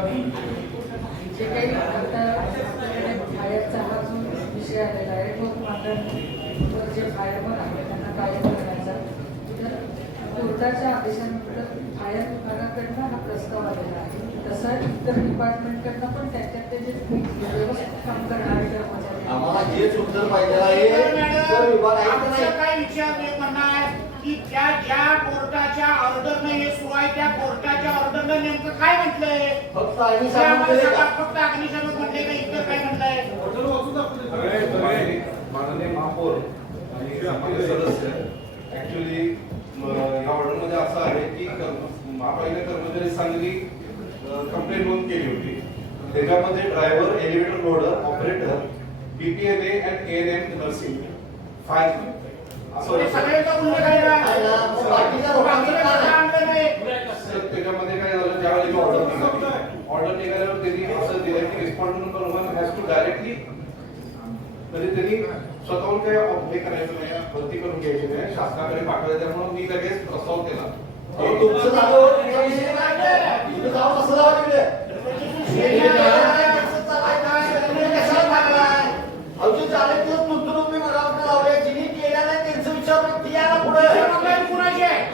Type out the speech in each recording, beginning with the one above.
जे काही आता आपल्याकडे बाहेरचा हा जो विषय आलेला आहे तो मात्र जे फायरमन आहे त्यांना कायम करण्याचा तर कोर्टाच्या आदेशानंतर फायर विभागाकडनं हा प्रस्ताव आलेला आहे. तसा इतर डिपार्टमेंटकडनं पण त्याच्यात ते जे व्यवस्थित काम करणारे कर्मचारी आम्हाला हेच उत्तर पाहिजे आहे. इतर विभाग आमचं काय विचार एक म्हणणं आहे की ज्या कोर्टाच्या ऑर्डरने हे सुरू आहे त्या कोर्टाच्या ऑर्डरनं नेमकं काय म्हटलंय? फक्त फक्त अग्निशमन म्हटले का इतर काय म्हटलंय? माननीय महापौर आणि आपले सदस्य ऍक्च्युली या ऑर्डर मध्ये असं आहे की महापालिका कर्मचारी सांगली कंप्लेंट नोंद केली होती. त्याच्यामध्ये driver, elevator loader, operator, BPMA and ANM nursing fire सगळ्यांचा उल्लेख आहे ना? त्याच्यामध्ये काय झालं ज्यावेळी ऑर्डर निघाल्यावर त्यांनी असं दिलं की responsible person has to directly म्हणजे त्यांनी स्वतःहून काय हे करायचं नाही, भरती करून घ्यायची नाही, शासनाकडे पाठवायचं. त्यामुळे मी लगेच प्रस्ताव केला. तुमचं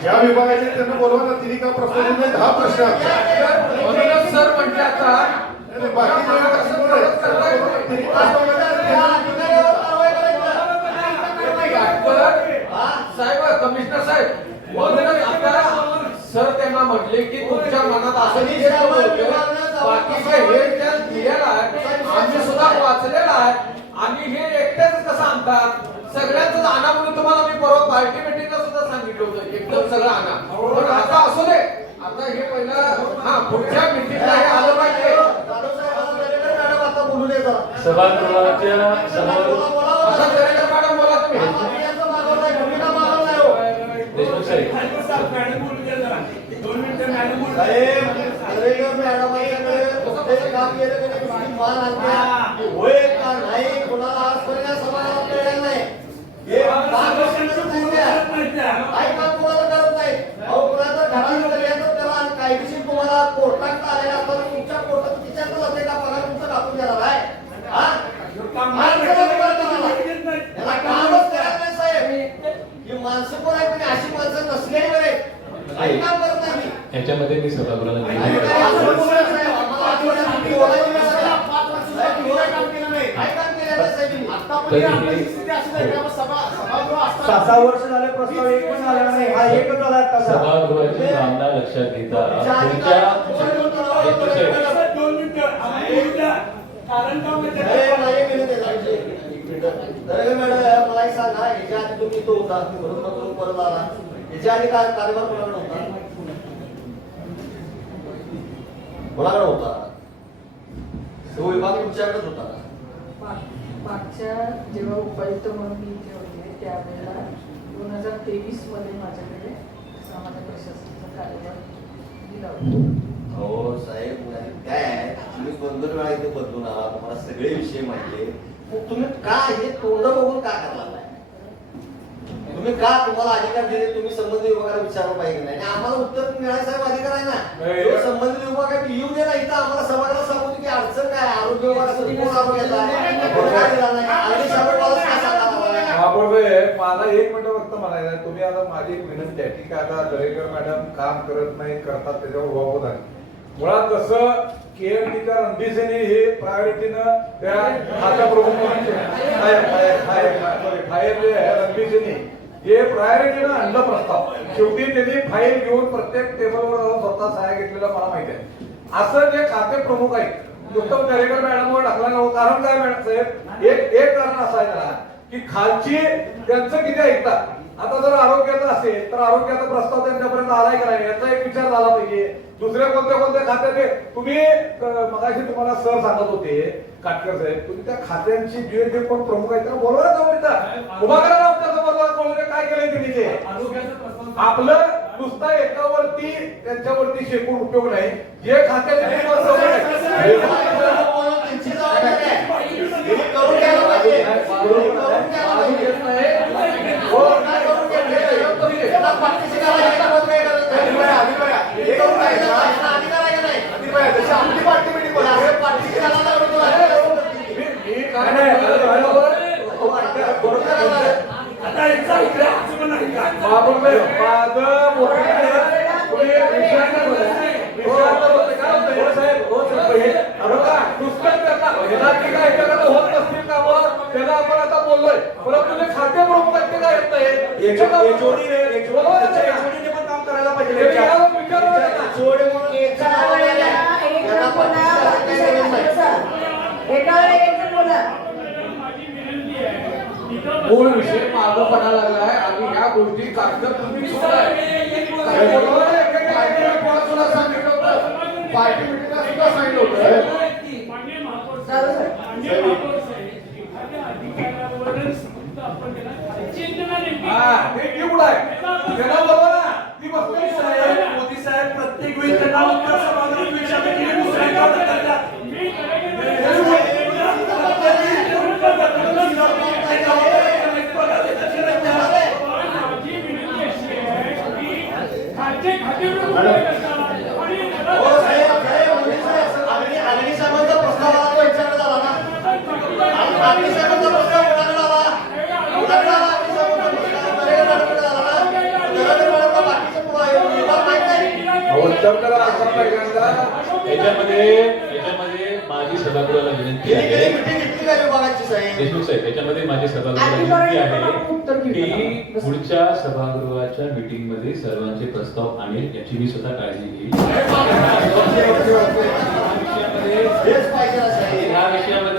ज्या विभागाचे त्यांना बोलवा ना तिने का प्रश्न हा प्रश्न सर म्हटले आता साहेब कमिशनर साहेब आता सर त्यांना म्हटले की तुमच्या मनात असं बाकीचं हे त्यात दिलेलं आहे, आम्ही सुद्धा वाचलेलं आहे आणि हे एकटेच कसं आणतात सगळ्यांच आणा म्हणून तुम्हाला मी परवा पार्टी मिटिंगला सुद्धा सांगितलं होतं एकदम सगळं आणा. पण आता असू दे, आता हे पहिलं हा पुढच्या मिटिंगला हे आलं पाहिजे. सभागृहाच्या समोर असं करेल मॅडम बोला तुम्ही. देशमुख साहेब कायदेशीर तुम्हाला कोर्टात आलेला असताना तुमच्या कोर्टात तिच्याकडे जाते का पगार तुमचा कापून देणार आहे? कामच करत नाही साहेब. ही माणसं कोण आहेत आणि अशी माणसं नसलेली बरे काही काम करत नाही. याच्यामध्ये मी सभागृहाला सहा वर्ष झाले प्रस्ताव एक पण आला नाही. हा एकच आला आता. सभागृहाची भावना लक्षात घेता मला एक सांगा, ह्याच्या आधी तुम्ही तो होता म्हणून परत आला, ह्याच्या आधी काय कार्यभार कोणाकडे होता? कोणाकडे होता? तो विभाग तुमच्याकडेच होता. मागच्या जेव्हा उपायुक्त म्हणून मी इथे होते त्यावेळेला 2023 मध्ये माझ्याकडे समाज प्रशासनाचा कार्यभार दिला होता. हो साहेब, काय तुम्ही 2-2 वेळा इथे बदलून आला, तुम्हाला सगळे विषय माहिती आहे. मग तुम्ही का हे तोंड बघून का करला नाही? तुम्ही का तुम्हाला अधिकार दिले? तुम्ही संबंधित विभागाला विचारलं पाहिजे नाही? आम्हाला उत्तर मिळायला साहेब अधिकार आहे ना. संबंधित विभाग येऊ दे ना इथं, आम्हाला समाजाला सांगू की अडचण काय, आरोग्य विभागाचं कोण आरोग्याचा माझा एक मिनिट फक्त म्हणायचं आहे. तुम्ही आता माझी एक विनंती आहे की आता दरेकर मॅडम काम करत नाही, करतात त्याच्यावर वावत आहे. मुळात कसं केअरटेकर रणधीरसिंह हे प्रायोरिटीनं त्या खाता प्रमुख फायर जे आहे रणधीरसिंह हे प्रायोरिटीनं आणलं प्रस्ताव. शेवटी त्यांनी फाईल घेऊन प्रत्येक टेबलवर जाऊन स्वतः सहाय्य घेतलेलं मला माहिती आहे. असं जे खाते प्रमुख आहेत उत्तम दरेकर मॅडमवर टाकला नव्हतं. कारण काय मॅडम साहेब, एक कारण असं आहे त्याला की खालची त्यांचं किती ऐकतात. आता जर आरोग्याचा असेल तर आरोग्याचा प्रस्ताव त्यांच्यापर्यंत आलाय का नाही याचा एक विचार झाला पाहिजे. दुसऱ्या कोणत्या खात्याचे तुम्ही मगाशी तुम्हाला सर सांगत होते काटकर साहेब, तुम्ही त्या खात्यांची जे कोण प्रमुख आहेत त्यांना बोलवा ना, उभा करा ना त्याचं काय केलंय त्यांनी ते. आपलं नुसता एकावरती त्यांच्यावरती शेकून उपयोग नाही. जे खात्याचे अधिकार आहे का नाही? होतंय? माझं तुम्ही विषयानं बोला. विषयानं बोलतोय. काय होतंय? हो साहेब, हो साहेब, नुसतं त्यांना येणारी काय त्याला होत नसतील कामं, त्याला आपण आता बोललोय. परंतु जे खाते प्रमुख आहेत ते काय येत नाही. HOD पण काम करायला पाहिजे. त्यांनी यावर विचारलं नाही ना. एका वेळेला एक जण बोला, एका वेळेला एक जण बोला. मूळ विषय मागं पडायला लागलाय आणि ह्या गोष्टी कागद तुम्ही सोडाय. तुला सांगितलं होतं पार्टी मिटिंगला सुद्धा सांगितलं होतं. ते एवढं आहे. त्याला बोलवा ना. ती बसलेली साहेब, मोदी साहेब प्रत्येक वेळी त्यांना उत्तर समाधान विचारले की दुसऱ्या गावात करतात. हो साहेब, आगरी साहेबांचा प्रस्ताव आला तो विचारला झाला ना. आगरी साहेबांचा प्रस्ताव कोणाकडे आला? कोणाकडे आला आगरी साहेबांचा प्रस्ताव? दरेकर मॅडमकडे आला ना. दरेकर मॅडमला बाकीचे विभाग माहित नाही. उत्तर करा असं पहिल्यांदा. याच्यामध्ये माझी सभागृहाला विनंती गेली आहे. मीटिंग घेतली का विभागाची साहेब? देशमुख साहेब, याच्यामध्ये माझी सभागृहाला विनंती आहे की पुढच्या सभागृहाच्या मीटिंग मध्ये सर्वांचे प्रस्ताव आणेल याची मी स्वतः काळजी घेईल. हेच पाहिजे ना साहेब. ह्या विषयामध्ये